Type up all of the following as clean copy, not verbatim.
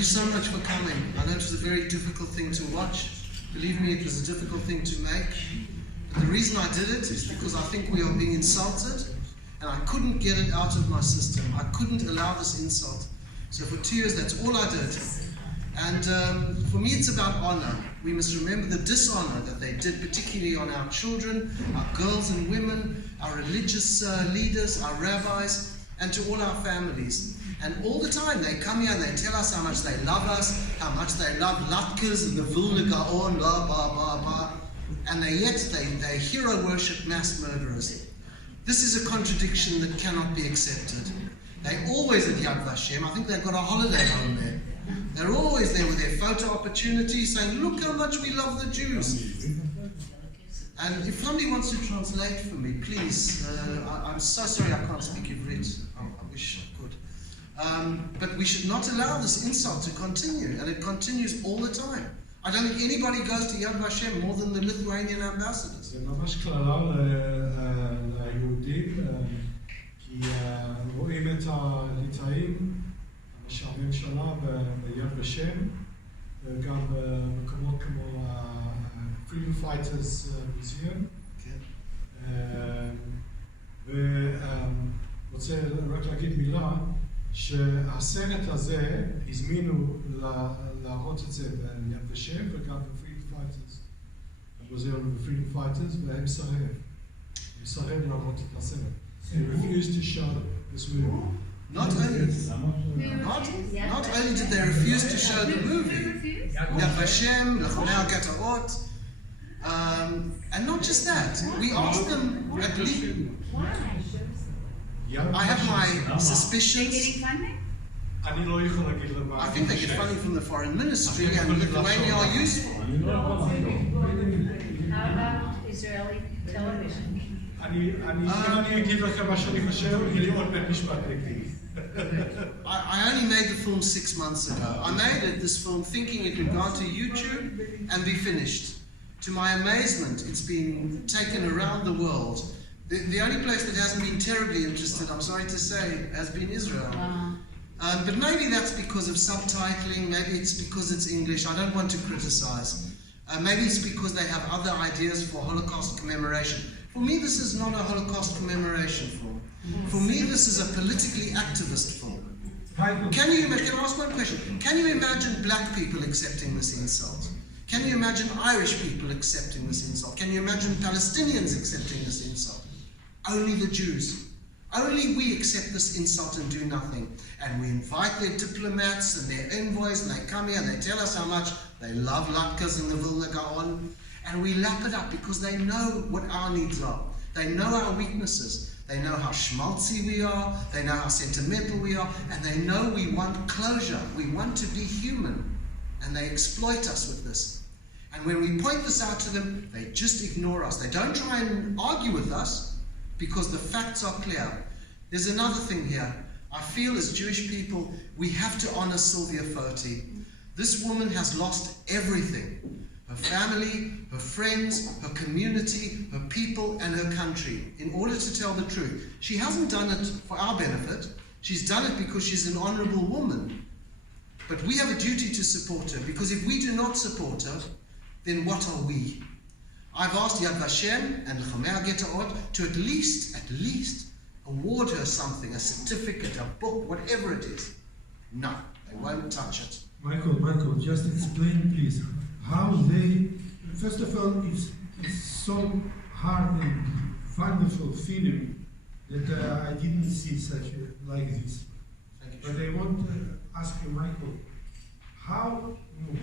you so much for coming. I know it was a very difficult thing to watch. Believe me, it was a difficult thing to make. But the reason I did it is because I think we are being insulted, and I couldn't get it out of my system. I couldn't allow this insult. So for 2 years, that's all I did. And for me, it's about honor. We must remember the dishonor that they did, particularly on our children, our girls and women, our religious leaders, our rabbis, and to all our families. And all the time they come here and they tell us how much they love us, how much they love latkes and the Vilna Gaon, blah, blah, blah, blah. And yet they hero worship mass murderers. This is a contradiction that cannot be accepted. They're always at Yad Vashem. I think they've got a holiday home there. They're always there with their photo opportunity saying, look how much we love the Jews. And if somebody wants to translate for me, please. I'm so sorry I can't speak Ivrit. I wish I could. But we should not allow this insult to continue, and it continues all the time. I don't think anybody goes to Yad Vashem more than the Lithuanian ambassadors. זה ממש קללה ליהודים, כי רואים את הליטאים, הממשלה ביד ושם, וגם במקומות כמו Freedom Fighters Museum. ורוצה רק להגיד מילה, שהסרט הזה הזמינו להראות את זה ביד ושם וגם ב-Freedom Fighters, במוזיאון ב-Freedom Fighters, והם סרב להראות את הסרט. They refused to show this movie. Not only did they refuse to show the movie, Yad Vashem, Lachonei Getaot, and not just that, we asked them at least. I have my suspicions. I think they get funding from the foreign ministry, and Lithuania are useful. How about Israeli television? I only made the film 6 months ago. I made this film thinking it would go to YouTube and be finished. To my amazement, it's been taken around the world. The only place that hasn't been terribly interested, I'm sorry to say, has been Israel. But maybe that's because of subtitling, maybe it's because it's English. I don't want to criticize. Maybe it's because they have other ideas for Holocaust commemoration. For me, this is not a Holocaust commemoration film. For me, this is a politically activist film. Can I ask one question? Can you imagine black people accepting this insult? Can you imagine Irish people accepting this insult? Can you imagine Palestinians accepting this insult? Only the Jews. Only we accept this insult and do nothing. And we invite their diplomats and their envoys, and they come here and they tell us how much they love latkes and the Vilna Gaon. And we lap it up because they know what our needs are. They know our weaknesses. They know how schmaltzy we are. They know how sentimental we are. And they know we want closure. We want to be human. And they exploit us with this. And when we point this out to them, they just ignore us. They don't try and argue with us because the facts are clear. There's another thing here. I feel as Jewish people, we have to honor Sylvia Foti. This woman has lost everything. Her family, her friends, her community, her people, and her country, in order to tell the truth. She hasn't done it for our benefit. She's done it because she's an honorable woman. But we have a duty to support her, because if we do not support her, then what are we? I've asked Yad Vashem and Lachonei Getaot to at least award her something, a certificate, a book, whatever it is. No, they won't touch it. Michael, just explain, please, how they, first of all, it's so hard and wonderful feeling that I didn't see such like this. But I want to ask you, Michael,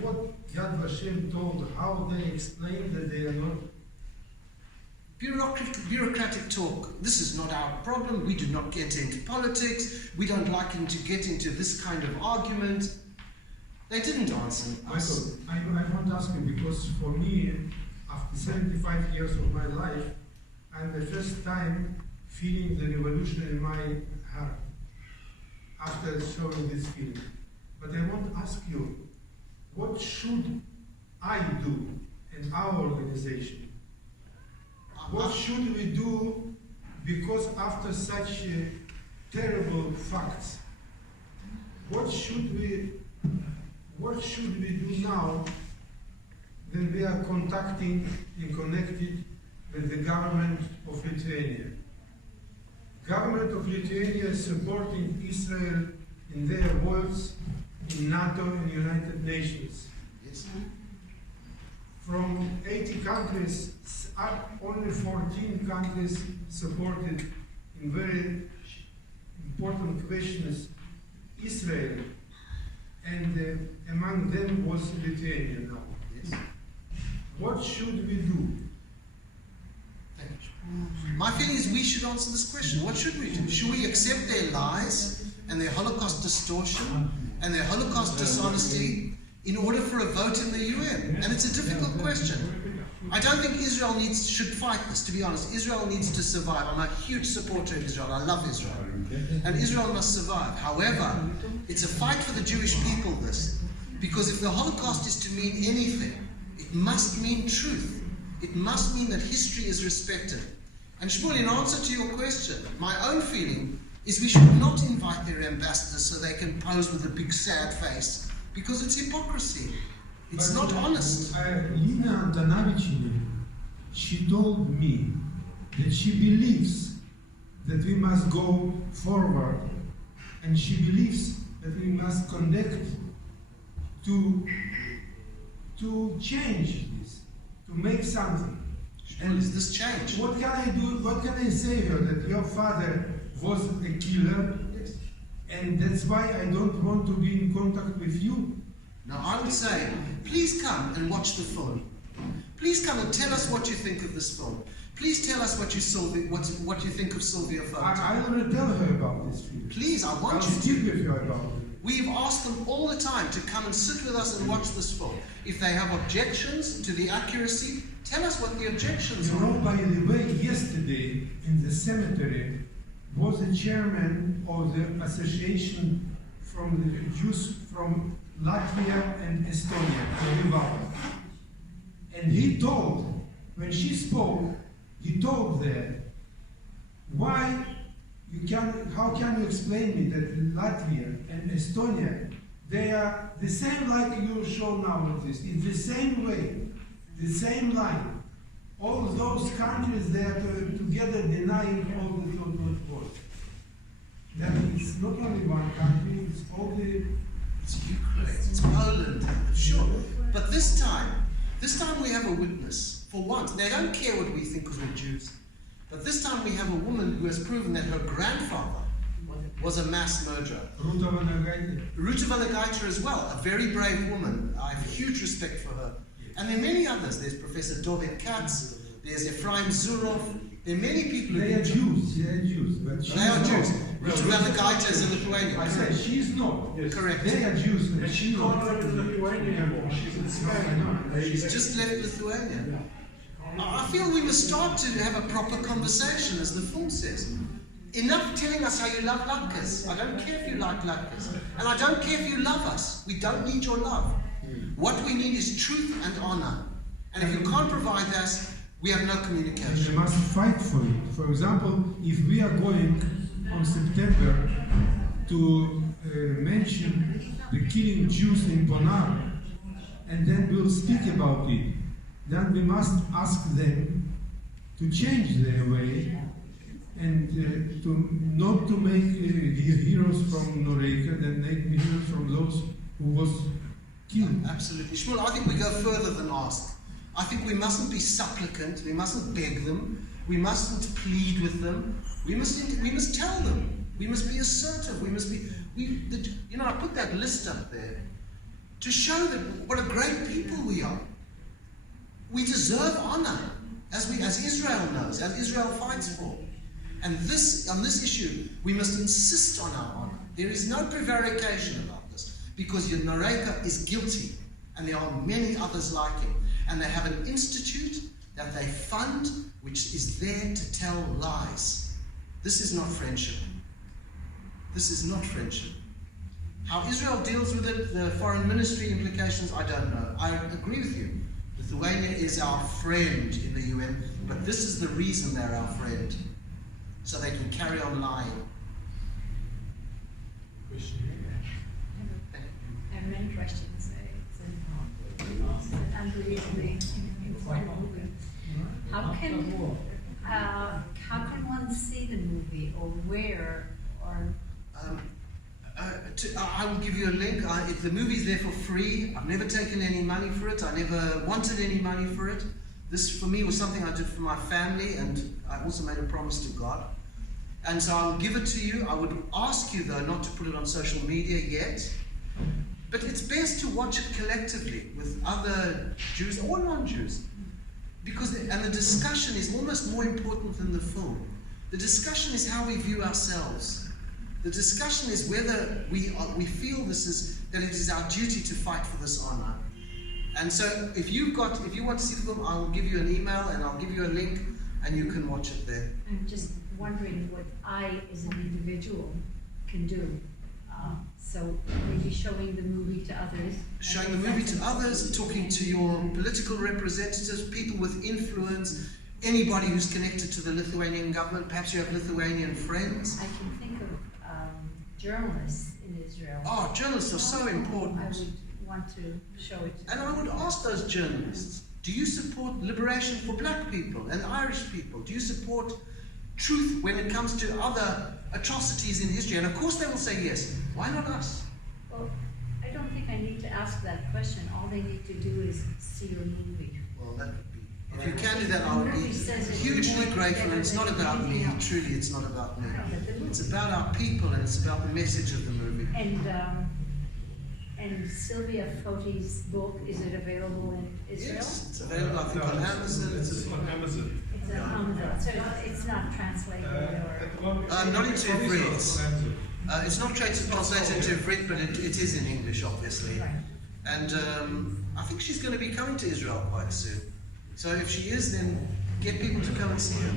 what Yad Vashem told, how they explained that they are not bureaucratic talk. This is not our problem. We do not get into politics. We don't like him to get into this kind of argument. They didn't answer us. Michael, I want to ask you, because for me, after 75 years of my life, I'm the first time feeling the revolution in my heart after showing this feeling. But I want to ask you, what should I do in our organization? What should we do, because after such terrible facts, what should we what should we do now when we are contacting and connected with the government of Lithuania? Government of Lithuania is supporting Israel in their words in NATO and United Nations. Yes. From 80 countries, only 14 countries supported in very important questions Israel, and among them was Lithuania now. Yes. What should we do? My feeling is we should answer this question. What should we do? Should we accept their lies and their Holocaust distortion and their Holocaust dishonesty in order for a vote in the UN? And it's a difficult question. I don't think Israel should fight this, to be honest. Israel needs to survive. I'm a huge supporter of Israel. I love Israel. And Israel must survive. However, it's a fight for the Jewish people, this. Because if the Holocaust is to mean anything, it must mean truth. It must mean that history is respected. And Shmuel, in answer to your question, my own feeling is we should not invite their ambassadors so they can pose with a big sad face, because it's hypocrisy. It's not honest. Lina Danavicini, she told me that she believes that we must go forward, and she believes that we must connect to change this, to make something. And is this change? What can I do? What can I say her? That your father was a killer, and that's why I don't want to be in contact with you? Now I would say, please come and watch the film. Please come and tell us what you think of this film. Please tell us what you think of Sylvia Photo. I will tell her about this film. Please, I want I'll you speak to. with you about it. We've asked them all the time to come and sit with us and watch this film. If they have objections to the accuracy, tell us what the objections You are. know, by the way, yesterday in the cemetery was a chairman of the association from the Jews from Latvia and Estonia, Vilna. And he told, when she spoke, he told that, how can you explain me that Latvia and Estonia, they are the same like you show now with this, in the same way, the same line. All those countries, they are together denying all the total world. That it's not only one country, it's all the... It's Ukraine, it's Poland, sure. But this time we have a witness. For once, they don't care what we think because we're Jews. But this time we have a woman who has proven that her grandfather was a mass murderer. Ruta Vanagaita as well, a very brave woman. I have huge respect for her. And there are many others. There's Professor David Katz, there's Ephraim Zurov. There are many people They are Jews, but They are Jews. Ruta Vanagaita is a Lithuanian. I said she's not. Yes. Correct. They are Jews, but And she's she's not. not in Lithuania anymore. She's in Spain. She's just left Lithuania. I feel we must start to have a proper conversation, as the film says. Enough telling us how you love latkes. I don't care if you like latkes. And I don't care if you love us. We don't need your love. What we need is truth and honor. And if you can't provide that, we have no And they communication. must fight for it. For example, if we are going on September to mention the killing Jews in Ponar, and then we'll speak about it, then we must ask them to change their way and not to make heroes from Noreika, then make heroes from those who was killed. Absolutely. Shmuel, I think we go further than ask. I think we mustn't be supplicant. We mustn't beg them. We mustn't plead with them. We must tell them. We must be assertive. We must be. I put that list up there to show that what a great people we are. We deserve honor, as Israel knows, as Israel fights for. And on this issue, we must insist on our honor. There is no prevarication about this, because Noreika is guilty, and there are many others like him. And they have an institute that they fund, which is there to tell lies. This is not friendship. This is not friendship. How Israel deals with it, the foreign ministry implications, I don't know. I agree with you. Lithuania is our friend in the UN, but this is the reason they're our friend. So they can carry on lying. I have many questions. reasonably important movie. How can one see the movie, or where, or? I will give you a link. If the movie's there for free, I've never taken any money for it. I never wanted any money for it. This, for me, was something I did for my family, and I also made a promise to God. And so I'll give it to you. I would ask you, though, not to put it on social media yet. But it's best to watch it collectively with other Jews or non-Jews. Because the discussion is almost more important than the film. The discussion is how we view ourselves. The discussion is whether we feel that it is our duty to fight for this honor. And so if you want to see the film, I will give you an email and I'll give you a link and you can watch it there. I'm just wondering what I, as an individual, can do. So maybe showing the movie to others. Showing the movie to others, talking to your political representatives, people with influence, anybody who's connected to the Lithuanian government. Perhaps you have Lithuanian friends. I can think of journalists in Israel. Oh, journalists are so important. I would want to show it to And them. I would ask those journalists, do you support liberation for black people and Irish people? Do you support truth when it comes to other atrocities in history? And of course they will say yes. Why not us? Well, I don't think I need to ask that question. All they need to do is see your movie. Well, that would be... If you can do that, I would be hugely grateful. And it's not about me. Truly, it's not about me. It's about our people and it's about the message of the movie. And Sylvia Foti's book, is it available in Israel? Yes, it's available, I think, on Amazon. It's on Amazon. It's on Amazon, so it's not translated or... Not into Ivrit. It's not translated into Ivrit, but it is in English, obviously. Right. And I think she's going to be coming to Israel quite soon. So if she is, then get people to come and see her.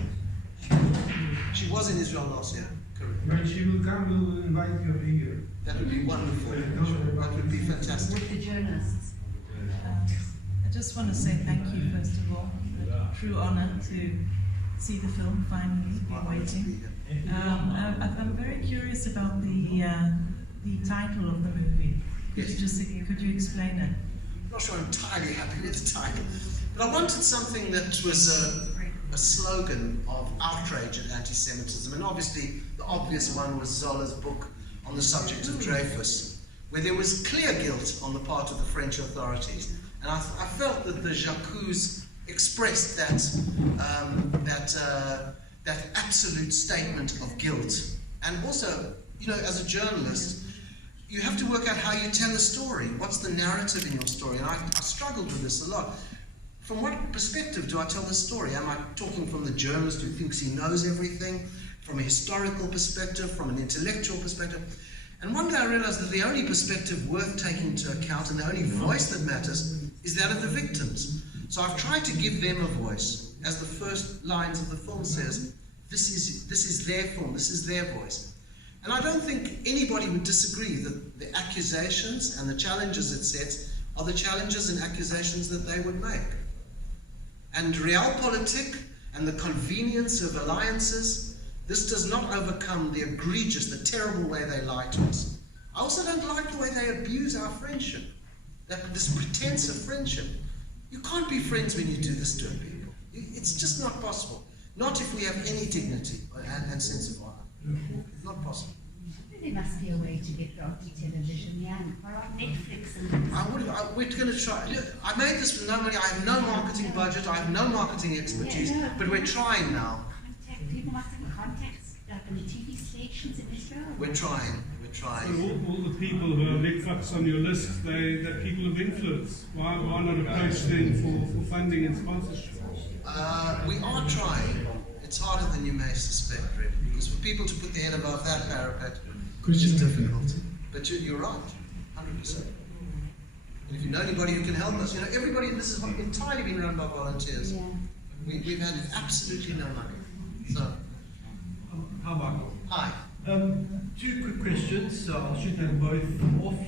She was in Israel last year, correct. When she will come, we will invite you here. That would be wonderful. That would be fantastic. With the journalists. I just want to say thank you, first of all. A true honor to see the film finally. Been waiting. I'm very curious about the title of the movie. Could you explain it? I'm not sure I'm entirely happy with the title, but I wanted something that was a slogan of outrage at anti-Semitism, and obviously the obvious one was Zola's book on the subject of Dreyfus, where there was clear guilt on the part of the French authorities, and I felt that the ACCUSE expressed that absolute statement of guilt. And also, as a journalist, you have to work out how you tell a story. What's the narrative in your story? And I struggled with this a lot. From what perspective do I tell this story? Am I talking from the journalist who thinks he knows everything, from a historical perspective, from an intellectual perspective? And one day I realized that the only perspective worth taking into account and the only voice that matters is that of the victims. So I've tried to give them a voice. As the first lines of the film says, this is their film, this is their voice. And I don't think anybody would disagree that the accusations and the challenges it sets are the challenges and accusations that they would make. And realpolitik and the convenience of alliances, this does not overcome the egregious, the terrible way they lie to us. I also don't like the way they abuse our friendship, this pretense of friendship. You can't be friends when you do this to people. It's just not possible. Not if we have any dignity and sense of honor. Not possible. There must be a way to get out to television, yeah, or on Netflix. We're going to try. Look, I made this with no money. I have no marketing budget. I have no marketing expertise. Yeah, no. But we're trying now. People must have contacts, like on the TV stations in Israel. We're trying. We're So trying. all the people who are big fucks on your list, they're people of influence. Why not approach them for funding and sponsorship? We are trying. It's harder than you may suspect, really, because for people to put their head above that parapet is difficult. But you're right, 100%. And if you know anybody who can help us, everybody, this has entirely been run by volunteers. Yeah. We've had absolutely no money. So, Hi, Michael. hi. 2 quick questions, so I'll shoot them both off.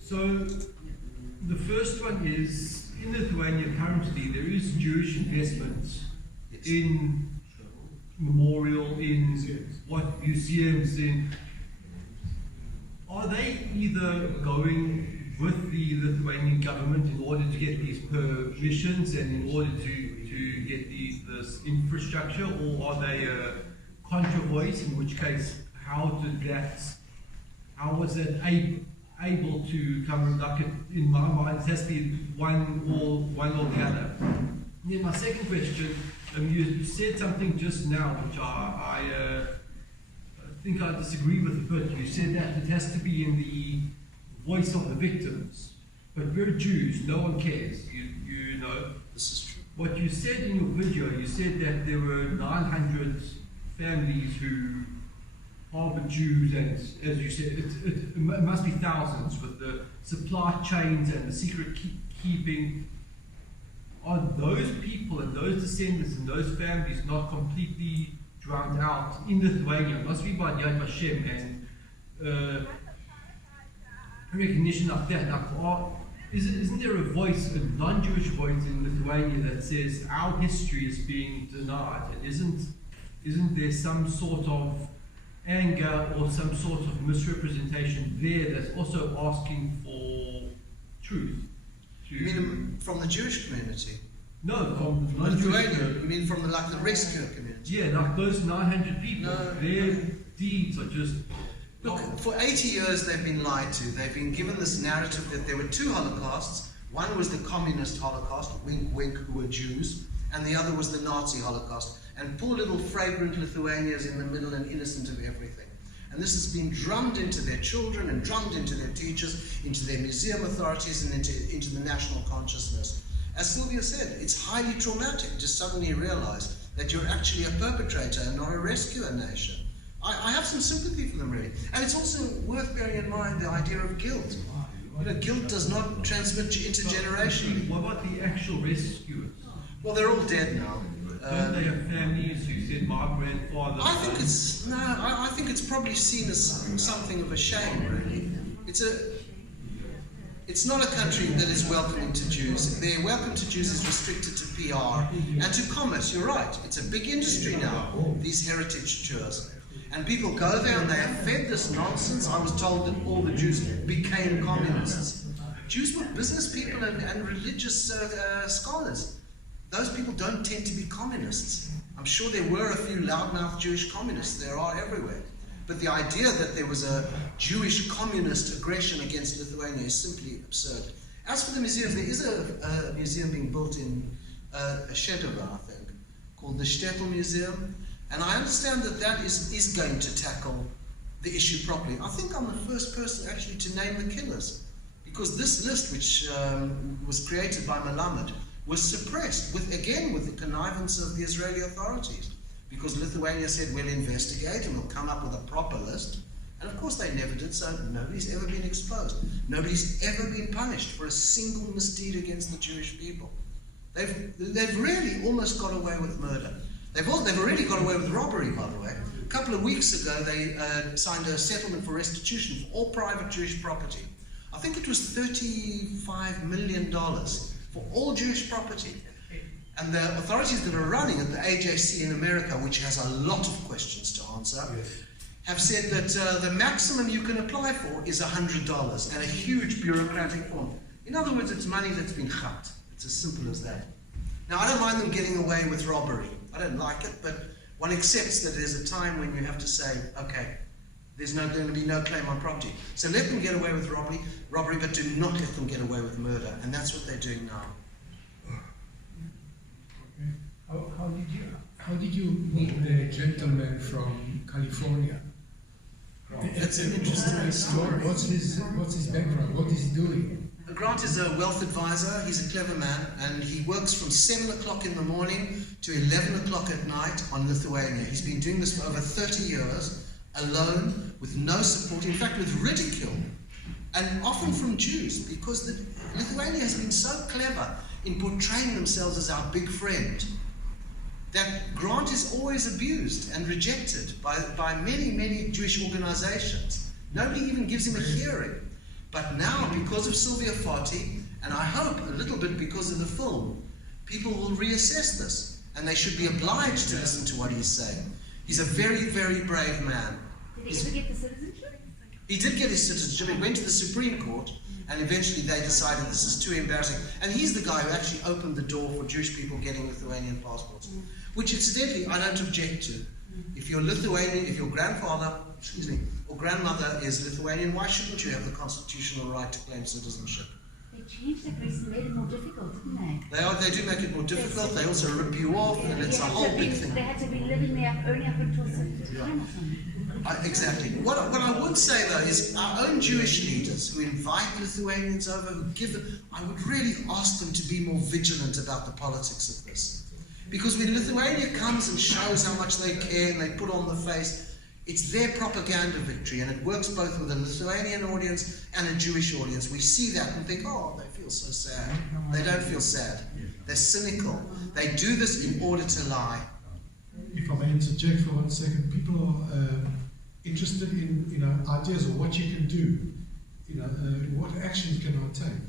So, the first one is, in Lithuania currently, there is Jewish investment in memorial, in museums, are they either going with the Lithuanian government in order to get these permissions and in order to get this infrastructure, or are they a contra voice, in which case how was it able to come, like in my mind it has to be one or the other. Then my second question, you said something just now which I think I disagree with a bit. You said that it has to be in the voice of the victims, but we're Jews, no one cares. You know. This is true. What you said in your video, you said that there were 900 families who harbored Jews, and as you said, it must be thousands with the supply chains and the secret keeping. Are those people and those descendants and those families not completely drowned out in Lithuania? It must be by Yad Vashem and recognition of that. Like, isn't there a voice, a non-Jewish voice in Lithuania that says our history is being denied? And isn't there some sort of anger or some sort of misrepresentation there that's also asking for truth? You mean from the Jewish community? No, from the Lithuania. non-Jewish. You mean from the rescue community? Yeah, like those 900 people, their deeds are just... Look, for 80 years they've been lied to. They've been given this narrative that there were two Holocausts. One was the communist Holocaust, wink wink, who were Jews, and the other was the Nazi Holocaust. And poor little fragrant Lithuania is in the middle and innocent of everything. And this has been drummed into their children and drummed into their teachers, into their museum authorities, and into the national consciousness. As Sylvia said, it's highly traumatic to suddenly realize that you're actually a perpetrator and not a rescuer nation. I have some sympathy for them, really. And it's also worth bearing in mind the idea of guilt. You know, guilt does not transmit intergenerationally. What about the actual rescuers? Well, they're all dead now. Don't they have families who said my grandfather? I think it's probably seen as something of a shame, really. It's not a country that is welcoming to Jews. Their welcome to Jews is restricted to PR and to commerce. You're right. It's a big industry now, these heritage tours. And people go there and they are fed this nonsense. I was told that all the Jews became communists. Jews were business people and religious scholars. Those people don't tend to be communists. I'm sure there were a few loudmouth Jewish communists. There are everywhere. But the idea that there was a Jewish communist aggression against Lithuania is simply absurd. As for the museums, there is a museum being built in Shedova, I think, called the Shtetl Museum. And I understand that is going to tackle the issue properly. I think I'm the first person actually to name the killers, because this list, which was created by Melamed, was suppressed, with the connivance of the Israeli authorities, because Lithuania said, we'll investigate and we'll come up with a proper list. And of course they never did, so nobody's ever been exposed. Nobody's ever been punished for a single misdeed against the Jewish people. They've really almost got away with murder. They've already got away with robbery, by the way. A couple of weeks ago, they signed a settlement for restitution for all private Jewish property. I think it was $35 million for all Jewish property. And the authorities that are running at the AJC in America, which has a lot of questions to answer, have said that the maximum you can apply for is $100 and a huge bureaucratic form. In other words, it's money that's been cut. It's as simple as that. Now, I don't mind them getting away with robbery. I don't like it, but one accepts that there's a time when you have to say, okay, there's going to be no claim on property. So let them get away with robbery, but do not let them get away with murder. And that's what they're doing now. How did you meet the gentleman from California? That's an interesting story. What's his background? What is he doing? Grant is a wealth advisor. He's a clever man, and he works from 7 o'clock in the morning to 11 o'clock at night on Lithuania. He's been doing this for over 30 years, alone, with no support, in fact with ridicule, and often from Jews, because Lithuania has been so clever in portraying themselves as our big friend that Grant is always abused and rejected by many, many Jewish organizations. Nobody even gives him a hearing. But now, because of Sylvia Fati, and I hope a little bit because of the film, people will reassess this, and they should be obliged to listen to what he's saying. He's a very, very brave man. Did he ever get the citizenship? He did get his citizenship. He went to the Supreme Court, and eventually they decided this is too embarrassing. And he's the guy who actually opened the door for Jewish people getting Lithuanian passports, which incidentally I don't object to. If you're Lithuanian, if your grandfather, or grandmother is Lithuanian, why shouldn't you have the constitutional right to claim citizenship? They changed it recently, made it more difficult, didn't they? They do make it more difficult. They also rip you off, and it's a whole big thing. They had to be living there only up until a certain time or something. Exactly. What I would say though is our own Jewish leaders who invite Lithuanians over, who give them, I would really ask them to be more vigilant about the politics of this. Because when Lithuania comes and shows how much they care and they put on the face, it's their propaganda victory, and it works both with a Lithuanian audience and a Jewish audience. We see that and think, oh, they feel so sad. They don't feel sad. They're cynical. They do this in order to lie. If I may interject for 1 second, people are interested in ideas of what you can do. What actions can I take?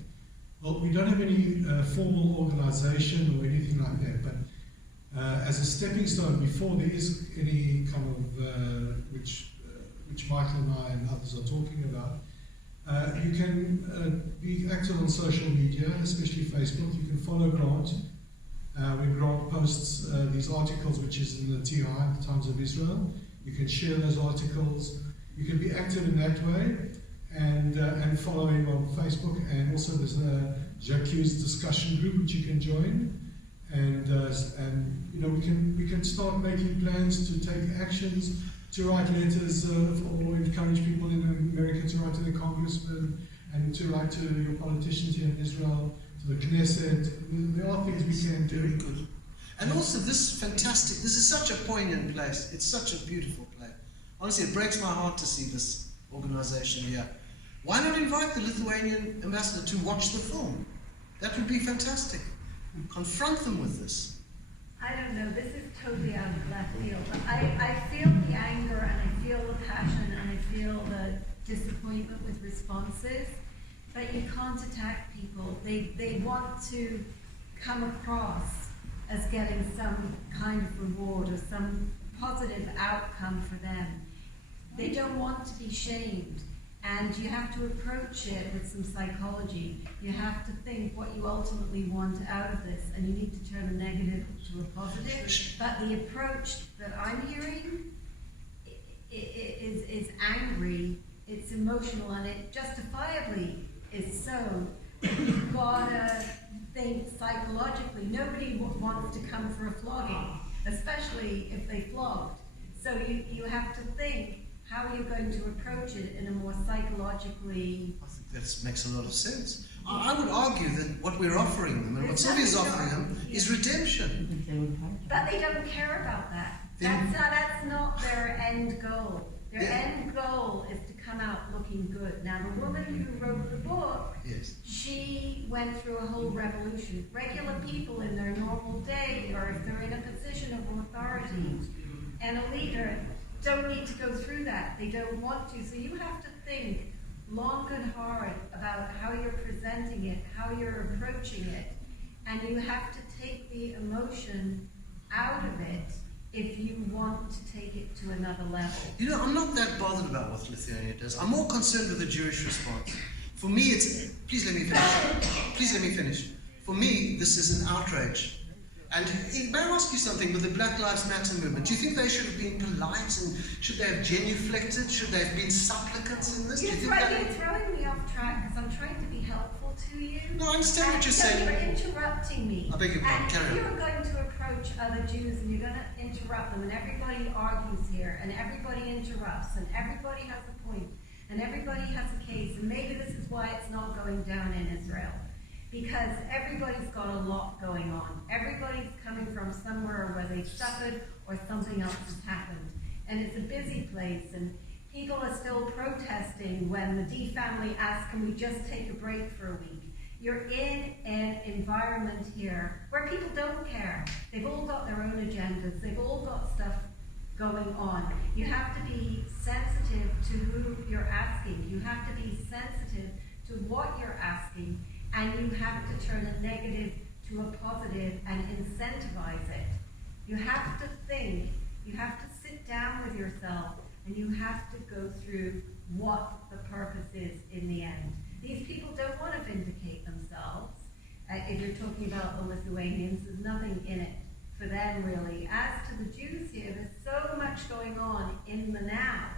Well, we don't have any formal organisation or anything like that, but as a stepping stone, before there is any kind of which Michael and I and others are talking about, you can be active on social media, especially Facebook. You can follow Grant. When Grant posts these articles, which is in the TI, the Times of Israel, you can share those articles. You can be active in that way, and follow him on Facebook. And also there's a ACCUSE discussion group which you can join. And we can start making plans to take actions, to write letters or encourage people in America to write to the congressman and to write to your politicians here in Israel, to the Knesset. There are things we can do. Very good. And also this is such a poignant place. It's such a beautiful place. Honestly, it breaks my heart to see this organization here. Why not invite the Lithuanian ambassador to watch the film? That would be fantastic. Confront them with this. I don't know, this is totally out of left field. I feel the anger, and I feel the passion, and I feel the disappointment with responses, but you can't attack people. They want to come across as getting some kind of reward or some positive outcome for them. They don't want to be shamed. And you have to approach it with some psychology. You have to think what you ultimately want out of this, and you need to turn a negative to a positive. But the approach that I'm hearing is angry, it's emotional, and it justifiably is so. You've got to think psychologically. Nobody wants to come for a flogging, especially if they flogged. So you have to think, how are you going to approach it in a more psychologically... I think that makes a lot of sense. I would argue that what we're offering them, and what Sylvia's offering them, is redemption. But they don't care about that. That's not their end goal. Their end goal is to come out looking good. Now, the woman who wrote the book, she went through a whole revolution. Regular people in their normal day, or if they're in a position of authority and a leader, don't need to go through that. They don't want to. So you have to think long and hard about how you're presenting it, how you're approaching it, and you have to take the emotion out of it if you want to take it to another level. I'm not that bothered about what Lithuania does. I'm more concerned with the Jewish response. For me, it's... Please let me finish. Please let me finish. For me, this is an outrage. And may I ask you something, with the Black Lives Matter movement, do you think they should have been polite, and should they have genuflected? Should they have been supplicants in this? You're throwing me off track because I'm trying to be helpful to you. No, I understand what you're saying. You're interrupting me. I beg your pardon, carry on. If you're going to approach other Jews and you're going to interrupt them, and everybody argues here, and everybody interrupts, and everybody has a point, and everybody has a case, and maybe this is why it's not going down in Israel. Because everybody's got a lot going on. Everybody's coming from somewhere where they've suffered or something else has happened. And it's a busy place, and people are still protesting when the D family asks, can we just take a break for a week? You're in an environment here where people don't care. They've all got their own agendas. They've all got stuff going on. You have to be sensitive to who you're asking. You have to be sensitive to what you're asking. And you have to turn a negative to a positive and incentivize it. You have to think, you have to sit down with yourself and you have to go through what the purpose is in the end. These people don't want to vindicate themselves. If you're talking about the Lithuanians, there's nothing in it for them really. As to the Jews here, there's so much going on in the now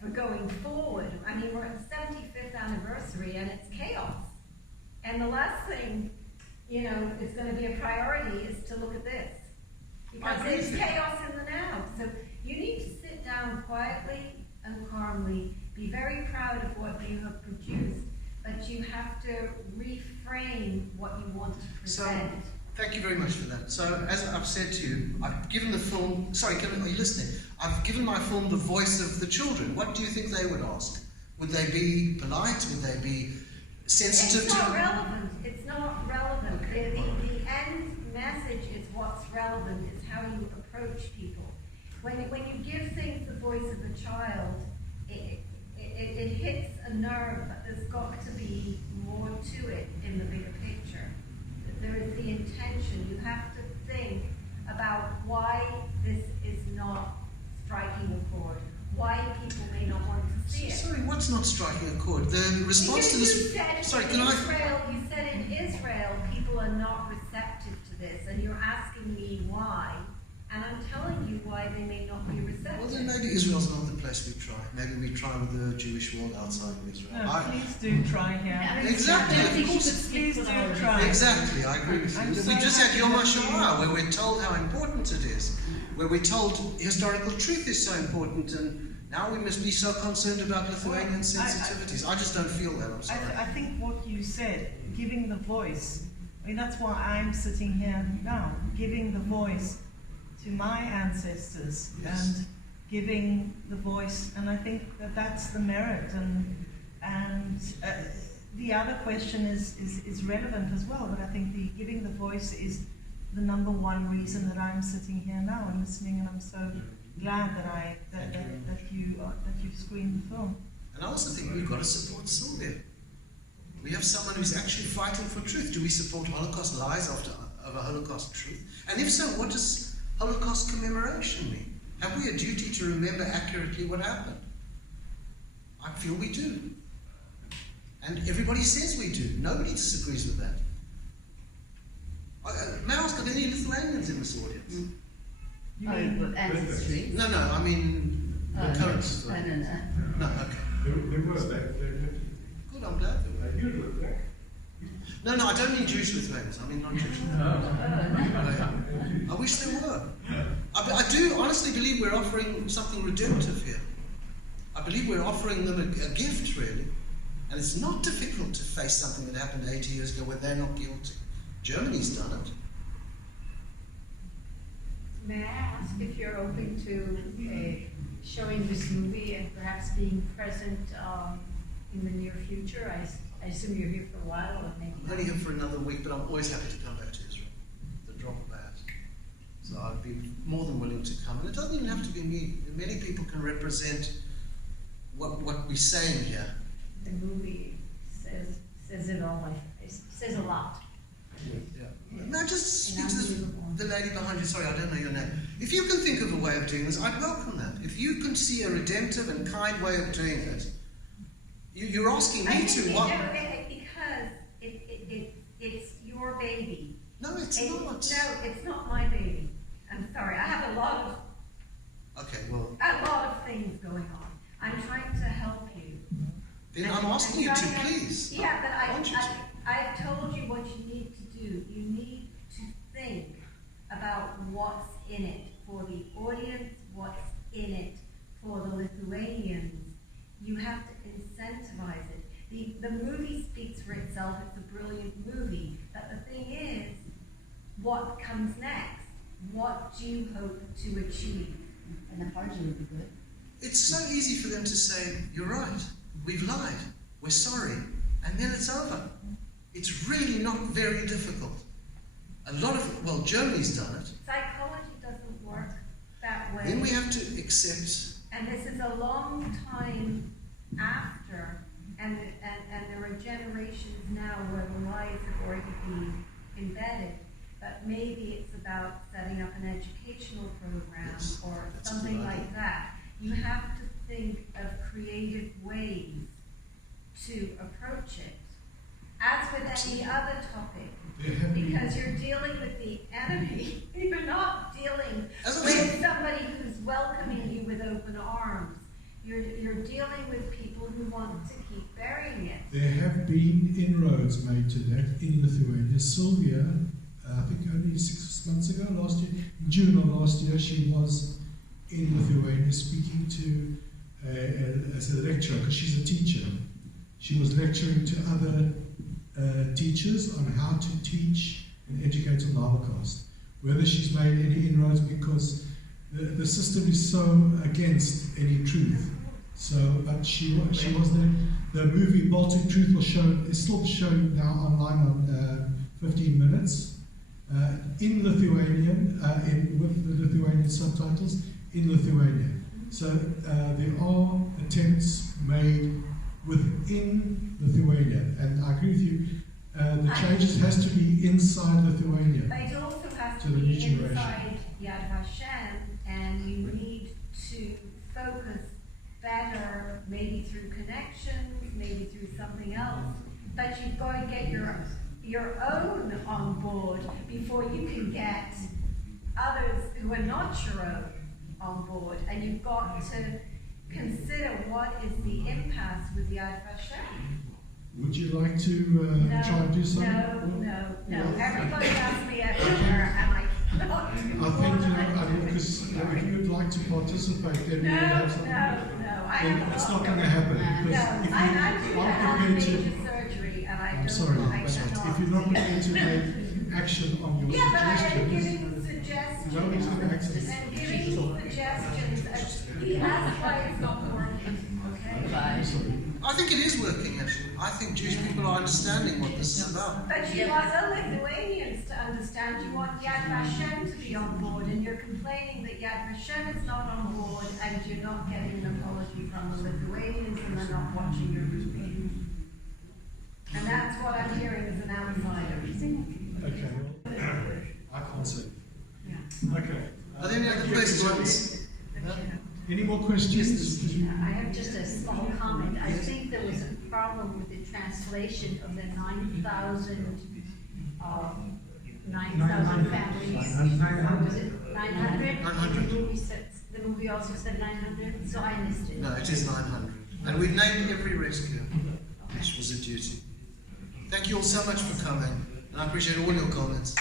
for going forward. I mean, we're at the 75th anniversary and it's chaos. And the last thing, you know, is going to be a priority is to look at this. Because there's chaos in the now. So you need to sit down quietly and calmly, be very proud of what you have produced, but you have to reframe what you want to present. So, thank you very much for that. So, as I've said to you, I've given the film, sorry, are you listening? I've given my film the voice of the children. What do you think they would ask? Would they be polite? Would they be sensitive It's not relevant. It's not relevant. Okay. The end message is what's relevant. It's how you approach people. When you give things the voice of a child, it hits a nerve, but there's got to be more to it in the bigger picture. There is the intention. You have to think about why this is not striking a chord, why people may not want to see it. Sorry, what's not striking a chord? The response to this... Sorry, can I... You said in Israel, people are not receptive to this, and you're asking me why. And I'm telling you why they may not be receptive. Well, then maybe Israel's not the place we try. Maybe we try with the Jewish world outside of Israel. No, please do try here. Yeah, exactly, of course. Please do try. Exactly, I agree with you. We just had Yom HaShoah, where we're told how important it is, where we're told historical truth is so important, and now we must be so concerned about Lithuanian sensitivities. I just don't feel that, I'm sorry. I think what you said, giving the voice, I mean, that's why I'm sitting here now, giving the voice to my ancestors, yes, and giving the voice, and I think that that's the merit, and the other question is relevant as well, but I think the giving the voice is the number one reason that I'm sitting here now and listening, and I'm so glad that you've screened the film. And I also think we've got to support Sylvia. We have someone who's actually fighting for truth. Do we support Holocaust lies over Holocaust truth? And if so, what does Holocaust commemoration mean? Have we a duty to remember accurately what happened? I feel we do. And everybody says we do. Nobody disagrees with that. May I ask, are there any Lithuanians in this audience? You mean ancestry? No, I mean the current. No, okay. They were back there. Good, I'm glad they were. You look back. No, I don't mean Jewish Lithuanians. I mean non-Jewish. I wish there were. I do honestly believe we're offering something redemptive here. I believe we're offering them a gift, really. And it's not difficult to face something that happened 80 years ago where they're not guilty. Germany's done it. May I ask if you're open to showing this movie and perhaps being present in the near future? I assume you're here for a while, or maybe I'm only here for another week, but I'm always happy to come back to Israel. The drop of a hat. So I'd be more than willing to come. And it doesn't even have to be me. Many people can represent what we're saying here. the movie says it all. It says a lot. Yeah. Now just speak to the lady behind you. Sorry, I don't know your name. If you can think of a way of doing this, I'd welcome that. If you can see a redemptive and kind way of doing it, you're asking me to what? Because it's your baby. No, it's not. No, it's not my baby. I'm sorry. I have a lot of things going on. I'm trying to help you. Then I'm asking you to, please. Yeah, but I've told you what you need to do. You need to think about what's in it for the audience, what's in it for the Lithuanians. You have to incentivize it. The movie speaks for itself. It's a brilliant movie. But the thing is, what comes next? What do you hope to achieve? And the party would be good. It's so easy for them to say, you're right, we've lied, we're sorry, and then it's over. It's really not very difficult. Germany's done it. Psychology doesn't work that way. Then we have to accept. And this is a long time after, and there are generations now where the lies have already been embedded. But maybe it's about setting up an educational program or something like that. You have to think of creative ways to approach it, as with any other topic, because you're dealing with the enemy. You're not dealing with somebody who's welcoming you with open arms. You're dealing with people who want to keep burying it. There have been inroads made to that in Lithuania. Sylvia, I think only 6 months ago, last year, in June of last year, she was in Lithuania speaking to, as a lecturer, because she's a teacher. She was lecturing to other teachers on how to teach and educate on the Holocaust. Whether she's made any inroads, because the system is so against any truth. So, but she was there. The movie Bolted Truth was shown, is still shown now online on 15 minutes in Lithuanian, with the Lithuanian subtitles in Lithuania. So there are attempts made within Lithuania, and I agree with you. The changes has to be inside Lithuania. But it also has to to the new be generation. inside Yad Vashem, and you need to focus better, maybe through connections, maybe through something else. But you've got to get your own on board before you can get others who are not your own on board. And you've got to consider what is the impasse with Yad Vashem. Would you like to try and do something? No. Everybody asks me everywhere, and I cannot do I think, because if you would like to participate, then we would have something. No. It's not going to happen. Because if you aren't prepared to, surgery, and I I'm sorry, if you're not prepared to make action on your but I am suggestions, giving suggestions. nobody's going to access And giving suggestions. That's why it's not working. Okay. I think it is working, actually. I think Jewish people are understanding what this is about. But you want the Lithuanians to understand. You want Yad Vashem to be on board, and you're complaining that Yad Vashem is not on board, and you're not getting an apology from the Lithuanians, and they're not watching your movie. And that's what I'm hearing as an outsider. Okay. I can't say. Okay. Are there any other questions? Any more questions? I have just a small comment. I think there was a problem with the translation of the 9,000 families. Was it 900? 900. The movie also said 900, so I missed it. No, it is 900. And we've named every rescue, which was a duty. Thank you all so much for coming, and I appreciate all your comments.